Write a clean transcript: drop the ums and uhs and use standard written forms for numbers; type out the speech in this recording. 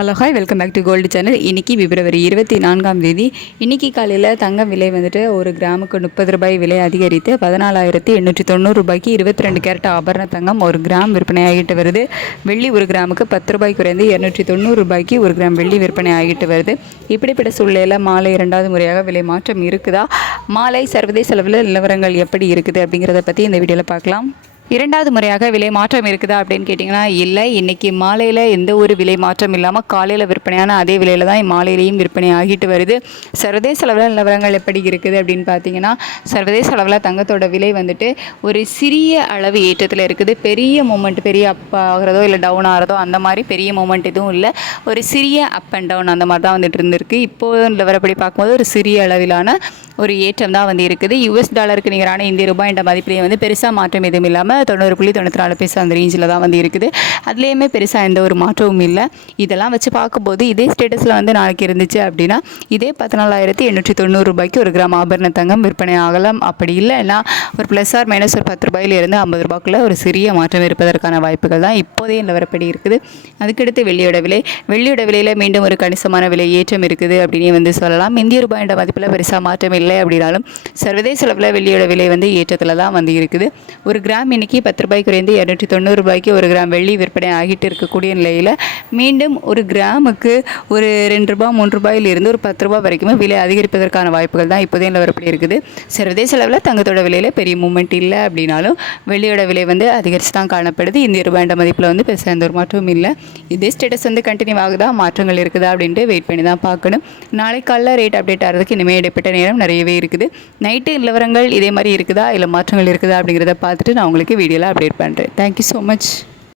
Hello hi welcome back to gold channel. இன்றைக்கி February 24 இன்றைக்கி காலையில் தங்கம் விலை வந்துட்டு ஒரு கிராமுக்கு 30 ரூபாய் விலை அதிகரித்து 14,890 ரூபாய்க்கு 22 கேரட் ஆபரண தங்கம் ஒரு கிராம் விற்பனை ஆகிட்டு வருது. வெள்ளி ஒரு கிராமுக்கு 10 ரூபாய் குறைந்து 290 ரூபாய்க்கு ஒரு கிராம் வெள்ளி விற்பனை ஆகிட்டு வருது. இப்படிப்பட்ட சூழ்நிலையில் மாலை 2வது முறையாக விலை மாற்றம் இருக்குதா, மாலை சர்வதேச அளவில் நிலவரங்கள் எப்படி இருக்குது அப்படிங்கிறத பற்றி இந்த வீடியோவில் பார்க்கலாம். 2வது முறையாக விலை மாற்றம் இருக்குதா அப்படின்னு கேட்டிங்கன்னா இல்லை. இன்றைக்கி மாலையில் எந்த ஒரு விலை மாற்றம் இல்லாமல் காலையில் விற்பனையான அதே விலையில் தான் மாலையிலையும் விற்பனை ஆகிட்டு வருது. சர்வதேச அளவில் நிலவரங்கள் எப்படி இருக்குது அப்படின்னு பார்த்தீங்கன்னா, சர்வதேச அளவில் தங்கத்தோட விலை வந்துட்டு ஒரு சிறிய அளவு ஏற்றத்தில் இருக்குது. பெரிய மூமெண்ட், பெரிய அப் ஆகிறதோ இல்லை டவுன் ஆகிறதோ அந்த மாதிரி பெரிய மூமெண்ட் எதுவும் இல்லை. ஒரு சிறிய அப் அண்ட் டவுன் அந்த மாதிரி தான் வந்துட்டு இருந்திருக்கு. இப்போது நிலவரப்படி பார்க்கும்போது ஒரு சிறிய அளவிலான ஒரு ஏற்றம் தான் வந்து இருக்குது. யூஎஸ் டாலருக்கு நிகரான இந்திய ரூபாய் என்ற மதிப்பிலேயே வந்து பெருசாக மாற்றம் எதுவும் இல்லாமல் 90.94 பைசா அந்த ரேஞ்சில் தான் வந்து இருக்குது. அதுலேயுமே பெருசாக எந்த ஒரு மாற்றமும் இல்லை. இதெல்லாம் வச்சு பார்க்கும்போது இதே ஸ்டேட்டஸில் வந்து நாளைக்கு இருந்துச்சு அப்படின்னா இதே 14,890 ரூபாய்க்கு ஒரு கிராம் ஆபரண தங்கம் விற்பனை ஆகலாம். அப்படி இல்லைன்னா ஒரு ப்ளஸ் ஆர் மைனஸ் ஒரு 10 ரூபாயிலிருந்து 50 ரூபாய்க்குள்ள ஒரு சிறிய மாற்றம் இருப்பதற்கான வாய்ப்புகள் தான் இப்போதைய நிலவரப்படி இருக்குது. அதுக்கடுத்து வெள்ளியோட விலையில் மீண்டும் ஒரு கணிசமான விலை ஏற்றம் இருக்குது அப்படின்னு வந்து சொல்லலாம். இந்திய ரூபாய் என்ற மதிப்பில் பெருசாக மாற்றம் இல்லை அப்படின்னாலும் சர்வதேச அளவில் வெள்ளியோட விலை வந்து ஏற்றத்தில் தான் வந்து இருக்குது. ஒரு கிராம் இன்னைக்கு 10 ரூபாய் குறைந்து 290 ரூபாய்க்கு ஒரு கிராம் வெள்ளி விற்பனை ஆகிட்டு இருக்கக்கூடிய நிலையில் மீண்டும் ஒரு கிராமுக்கு ஒரு 2 ரூபாய் 3 ரூபாயிலிருந்து ஒரு 10 ரூபாய் வரைக்குமே விலை அதிகரிப்பதற்கான வாய்ப்புகள் தான் இப்போதே நிலவரப்படி இருக்குது. சர்வதேச அளவில் தங்கத்தோட விலையில் பெரிய மூமெண்ட் இல்லை அப்படின்னாலும் வெள்ளியோட விலை வந்து அதிகரித்து தான் காணப்படுது. இந்திய ரூபாய் என்ற மதிப்பில் வந்து பெருசாக எந்த ஒரு மாற்றமும் இல்லை. இதே ஸ்டேட்டஸ் வந்து கண்டினியூ ஆகுதா, மாற்றங்கள் இருக்குதா அப்படின்ட்டு வெயிட் பண்ணி தான் பார்க்கணும். நாளை காலையில் ரேட் அப்டேட் ஆகிறதுக்கு இனிமேல் இடைப்பட்ட நேரம் நிறையவே இருக்குது. நைட்டு நிலவரங்கள் இதே மாதிரி இருக்குதா இல்லை மாற்றங்கள் இருக்குதா அப்படிங்கிறத பார்த்துட்டு நான் உங்களுக்கு வீடியோவில் அப்டேட் பண்ணுறேன். Thank you so much.